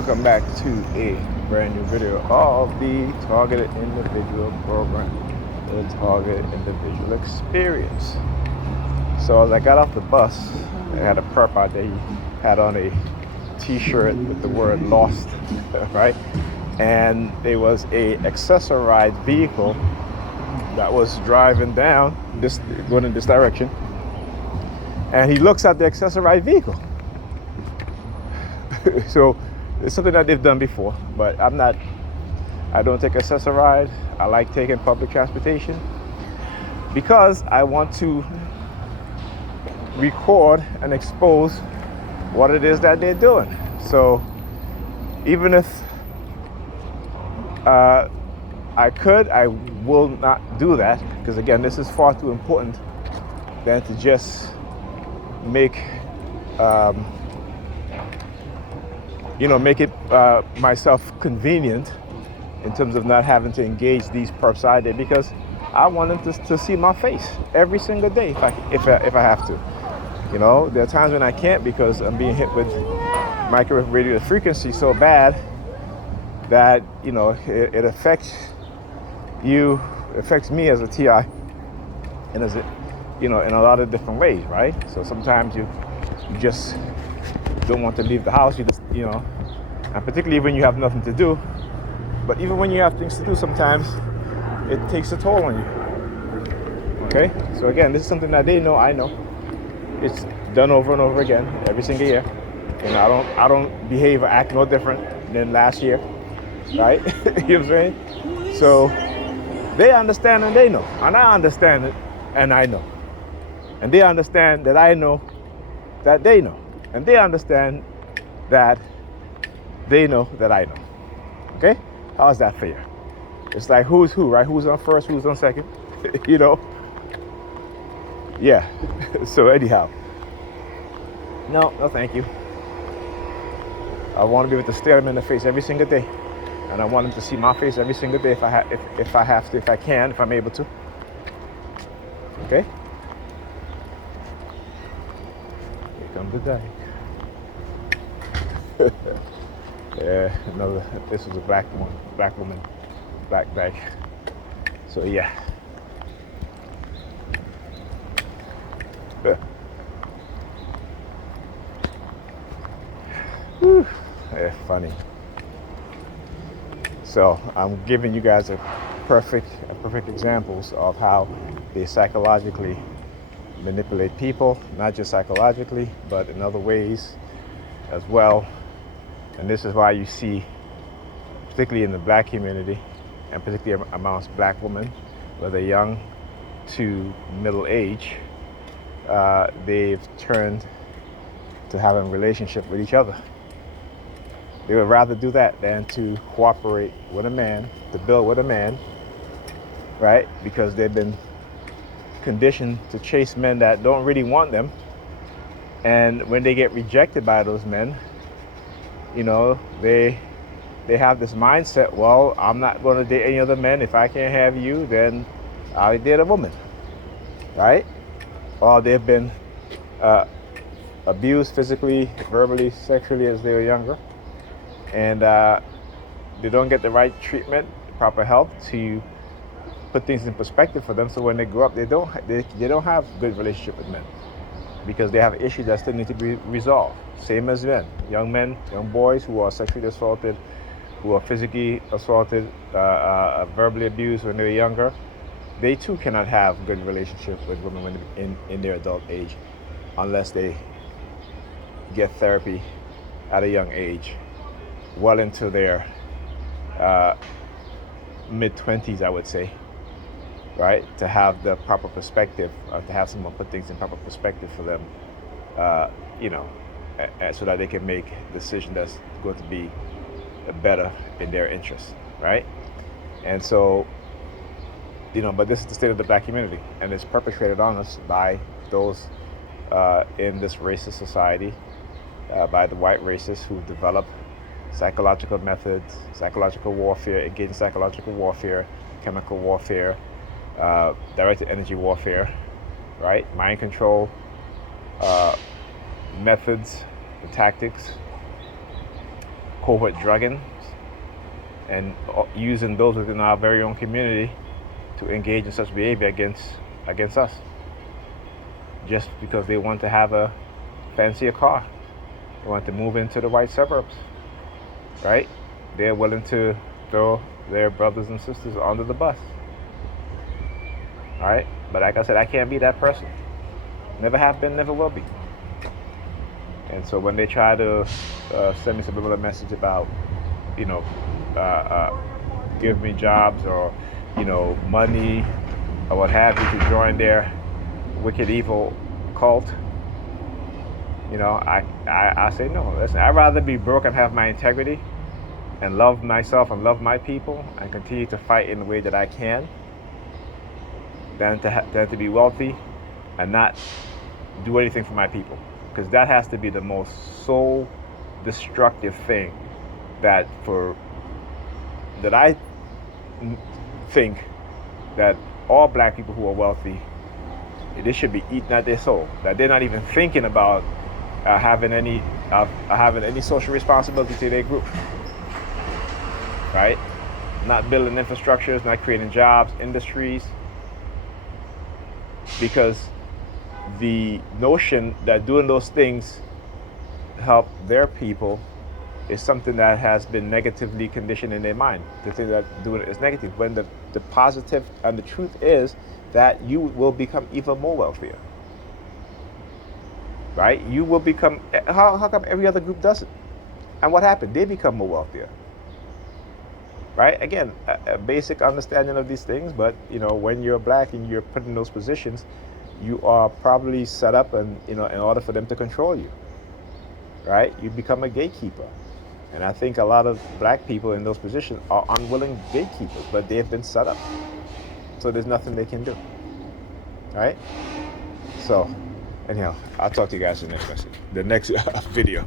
Welcome back to a brand new video of the Targeted Individual Program, the Targeted Individual Experience. So as I got off the bus, I had a perp out there. He had on a t-shirt with the word lost, right? And there was a accessorized vehicle that was driving down this, going in this direction. And he looks at the accessorized vehicle. So it's something that they've done before, but I don't take accessorized. I like taking public transportation because I want to record and expose what it is that they're doing. So even if I will not do that, because again, this is far too important than to just make make it myself convenient in terms of not having to engage these perps out there, because I want them to see my face every single day if I have to. You know, there are times when I can't because I'm being hit with microwave radio frequency so bad that it affects me as a TI, and as in a lot of different ways, right? So sometimes you just don't want to leave the house. You just, and particularly when you have nothing to do. But even when you have things to do, sometimes it takes a toll on you. Okay? So again, this is something that they know, I know. It's done over and over again every single year. And I don't behave or act no different than last year. Right? You know what I'm saying? So they understand and they know. And I understand it and I know. And they understand that I know that they know. And they understand that they know that I know. Okay? How's that for you? It's like who's who, right? Who's on first, who's on second? Yeah. So anyhow. No, thank you. I want to be able to stare them in the face every single day. And I want them to see my face every single day if I have to, if I can, if I'm able to. Okay? Here comes the day. Yeah, this was a black woman, black bag. So yeah. Yeah, funny. So I'm giving you guys a perfect examples of how they psychologically manipulate people, not just psychologically, but in other ways as well. And this is why you see, particularly in the black community, and particularly amongst black women, whether young to middle age, they've turned to having a relationship with each other. They would rather do that than to cooperate with a man, to build with a man, right? Because they've been conditioned to chase men that don't really want them. And when they get rejected by those men, they have this mindset, well, I'm not going to date any other men. If I can't have you, then I'll date a woman, right? Or they've been abused physically, verbally, sexually as they were younger, and they don't get the right treatment, proper help to put things in perspective for them. So when they grow up, they don't have good relationship with men because they have issues that still need to be resolved. Same as men, young boys who are sexually assaulted, who are physically assaulted, verbally abused when they're younger. They too cannot have good relationship with women when in their adult age, unless they get therapy at a young age, well into their mid-20s, I would say, right? To have the proper perspective, to have someone put things in proper perspective for them, so that they can make a decision that's going to be better in their interest, right? And so, but this is the state of the black community, and it's perpetrated on us by those in this racist society, by the white racists who've developed psychological methods, psychological warfare, engage in psychological warfare, chemical warfare, directed energy warfare, right? Mind control, methods, the tactics, covert drugging and using those within our very own community to engage in such behavior against us, just because they want to have a fancier car, they want to move into the white suburbs, right? They're willing to throw their brothers and sisters under the bus. All right, but like I said, I can't be that person. Never have been, never will be. And so when they try to send me some little message about, you know, give me jobs or, you know, money or what have you to join their wicked, evil cult, you know, I say no. Listen, I'd rather be broke and have my integrity and love myself and love my people and continue to fight in the way that I can than to be wealthy and not do anything for my people, because that has to be the most soul destructive thing that I think that all black people who are wealthy, this should be eating at their soul, that they're not even thinking about having any social responsibility to their group, right? Not building infrastructures, not creating jobs, industries, because the notion that doing those things help their people is something that has been negatively conditioned in their mind. To think that doing it is negative, when the positive and the truth is that you will become even more wealthier, right? You will become, how come every other group does it? And what happened? They become more wealthier, right? Again, a basic understanding of these things, but you know, when you're black and you're put in those positions, you are probably set up, and you know, in order for them to control you, right? You become a gatekeeper. And I think a lot of black people in those positions are unwilling gatekeepers, but they've been set up. So there's nothing they can do, right? So anyhow, I'll talk to you guys in the next video.